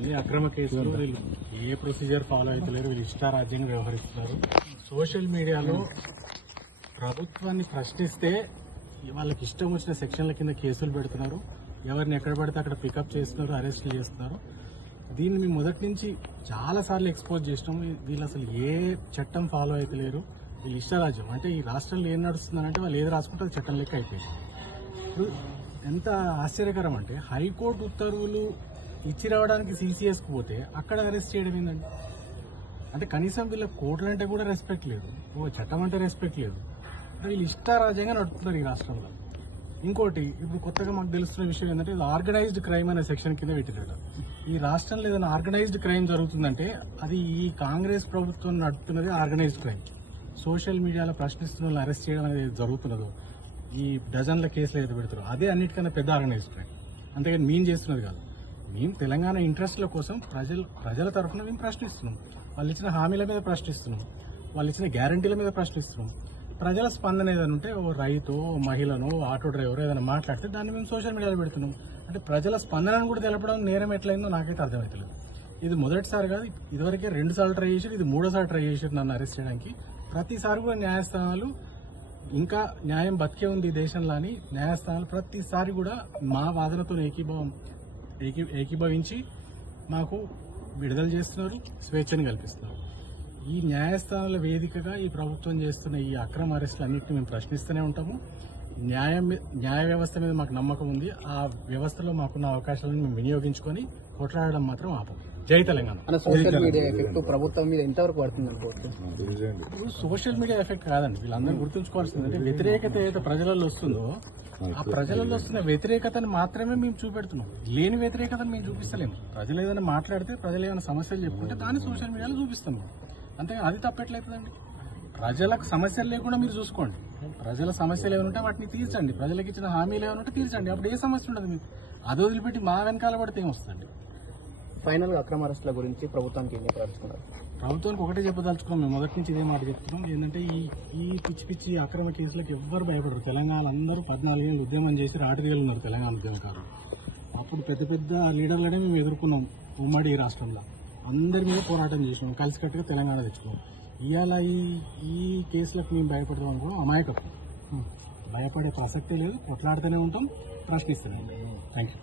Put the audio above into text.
ఇవన్నీ అక్రమ కేసులు. వీళ్ళు ఏ ప్రొసీజర్ ఫాలో అవుతలేరు, వీళ్ళు ఇష్టారాజ్యంగా వ్యవహరిస్తున్నారు. సోషల్ మీడియాలో ప్రభుత్వాన్ని ప్రశ్నిస్తే వాళ్ళకి ఇష్టం వచ్చిన సెక్షన్ల కింద కేసులు పెడుతున్నారు, ఎవరిని ఎక్కడ పడితే అక్కడ పికప్ చేస్తున్నారు, అరెస్టులు చేస్తున్నారు. దీన్ని మేము మొదటి నుంచి చాలా సార్లు ఎక్స్పోజ్ చేసినాం. వీళ్ళు అసలు ఏ చట్టం ఫాలో అవుతలేరు, వీళ్ళు ఇష్టరాజ్యం. అంటే ఈ రాష్ట్రంలో ఏం నడుస్తుందంటే వాళ్ళు ఏది రాసుకుంటే అది చట్టం లెక్క అయిపోయింది. ఇప్పుడు ఎంత ఆశ్చర్యకరం అంటే హైకోర్టు ఉత్తర్వులు ఇచ్చి రావడానికి సీసీఎస్కి పోతే అక్కడ అరెస్ట్ చేయడం ఏందండి? అంటే కనీసం వీళ్ళ కోర్టులు అంటే కూడా రెస్పెక్ట్ లేదు, చట్టం అంటే రెస్పెక్ట్ లేదు. వీళ్ళు ఇష్టారాజ్యంగా నడుపుతున్నారు ఈ రాష్ట్రంలో. ఇంకోటి ఇప్పుడు కొత్తగా మాకు తెలుస్తున్న విషయం ఏంటంటే ఇది ఆర్గనైజ్డ్ క్రైమ్ అనే సెక్షన్ కింద పెట్టినట్టు. ఈ రాష్ట్రంలో ఏదైనా ఆర్గనైజ్డ్ క్రైమ్ జరుగుతుందంటే అది ఈ కాంగ్రెస్ ప్రభుత్వం నడుపుతున్నది ఆర్గనైజ్డ్ క్రైమ్. సోషల్ మీడియాలో ప్రశ్నిస్తున్న వాళ్ళని అరెస్ట్ చేయడం అనేది జరుగుతున్నదో, ఈ డజన్ల కేసులు ఏదో పెడతారో అదే అన్నిటికన్నా పెద్ద ఆర్గనైజ్డ్ క్రైమ్. అంతేగాని మేము చేస్తున్నది కాదు. మేము తెలంగాణ ఇంట్రెస్ట్ల కోసం ప్రజల తరఫున మేము ప్రశ్నిస్తున్నాం. వాళ్ళు ఇచ్చిన హామీల మీద ప్రశ్నిస్తున్నాం, వాళ్ళు ఇచ్చిన గ్యారంటీల మీద ప్రశ్నిస్తున్నాం. ప్రజల స్పందన ఏదైనా ఉంటే ఓ రైతు, మహిళను, ఆటో డ్రైవర్ ఏదైనా మాట్లాడితే దాన్ని మేము సోషల్ మీడియాలో పెడుతున్నాం. అంటే ప్రజల స్పందనను కూడా తెలపడం నేరం ఎట్లయిందో నాకైతే అర్థమవుతలేదు. ఇది మొదటిసారి కాదు, ఇదివరకే 2 సార్లు ట్రై చేశారు, ఇది 3వ ట్రై చేశారు నన్ను అరెస్ట్ చేయడానికి. ప్రతిసారి కూడా న్యాయస్థానాలు ఇంకా న్యాయం బతికే ఉంది ఈ దేశంలో అని న్యాయస్థానాలు ప్రతిసారి కూడా మా వాదనతో ఏకీభవించి మాకు విడుదల చేస్తున్నారు, స్వేచ్ఛను కల్పిస్తున్నారు. ఈ న్యాయస్థానాల వేదికగా ఈ ప్రభుత్వం చేస్తున్న ఈ అక్రమ అరెస్టులు అన్నింటినీ మేము ప్రశ్నిస్తూనే ఉంటాము. న్యాయ వ్యవస్థ మీద మాకు నమ్మకం ఉంది. ఆ వ్యవస్థలో మాకున్న అవకాశాలను మేము వినియోగించుకొని కొట్లాడడం మాత్రం ఆపం. జై తెలంగాణ. సోషల్ మీడియా ఎఫెక్ట్ ప్రభుత్వం మీద ఎంతవరకు పడుతుంది అనుకోవచ్చు? సోషల్ మీడియా ఎఫెక్ట్ కాదండి, వీళ్ళందరూ గుర్తుంచుకోవాల్సింది అంటే వ్యతిరేకత ఏదైతే ప్రజలలో వస్తుందో ఆ ప్రజలలో వస్తున్న వ్యతిరేకతను మాత్రమే మేము చూపెడుతున్నాం. లేని వ్యతిరేకతను మేము చూపిస్తలేము. ప్రజలు ఏదైనా మాట్లాడితే, ప్రజలు ఏమైనా సమస్యలు చెప్పుకుంటే దాన్ని సోషల్ మీడియాలో చూపిస్తాం. అంతే, అది తప్పెట్లయితుందండి. ప్రజలకు సమస్యలు లేకుండా మీరు చూసుకోండి. ప్రజల సమస్యలు ఏమైనా వాటిని తీర్చండి, ప్రజలకు ఇచ్చిన హామీలు ఏమైనా తీర్చండి. అప్పుడు ఏ సమస్య ఉండదు మీకు. అది వదిలిపెట్టి మా వెనకాల పడితే ఏమొస్తుంది? ఫైనల్ గా అక్రమ అరెస్టుల గురించి ప్రభుత్వానికి ఏం చెప్పదలుచుకున్నారు? ప్రభుత్వానికి ఒకటే చెప్పదలుచుకున్నాం. మేము మొదటి నుంచి ఇదే మాట చెప్తున్నాం. ఏంటంటే ఈ పిచ్చి అక్రమ కేసులకు ఎవ్వరు భయపడరు. తెలంగాణ అందరూ 14 ఏళ్ళు ఉద్యమం చేసి రాటరీలు ఉన్నారు తెలంగాణ ఉద్యమకారులు. అప్పుడు పెద్ద లీడర్లనే మేము ఎదుర్కొన్నాం. ఉమ్మడి రాష్ట్రంలో అందరి మీద పోరాటం చేసినాం, కలిసికట్టుగా తెలంగాణ తెచ్చుకున్నాం. ఇవాళ ఈ కేసులకు మేము భయపడతాం అనుకో అమాయకం. భయపడే ప్రసక్తే లేదు. కొట్లాడుతూనే ఉంటాం, ప్రశ్నిస్తూనే ఉంటాం. Thank you.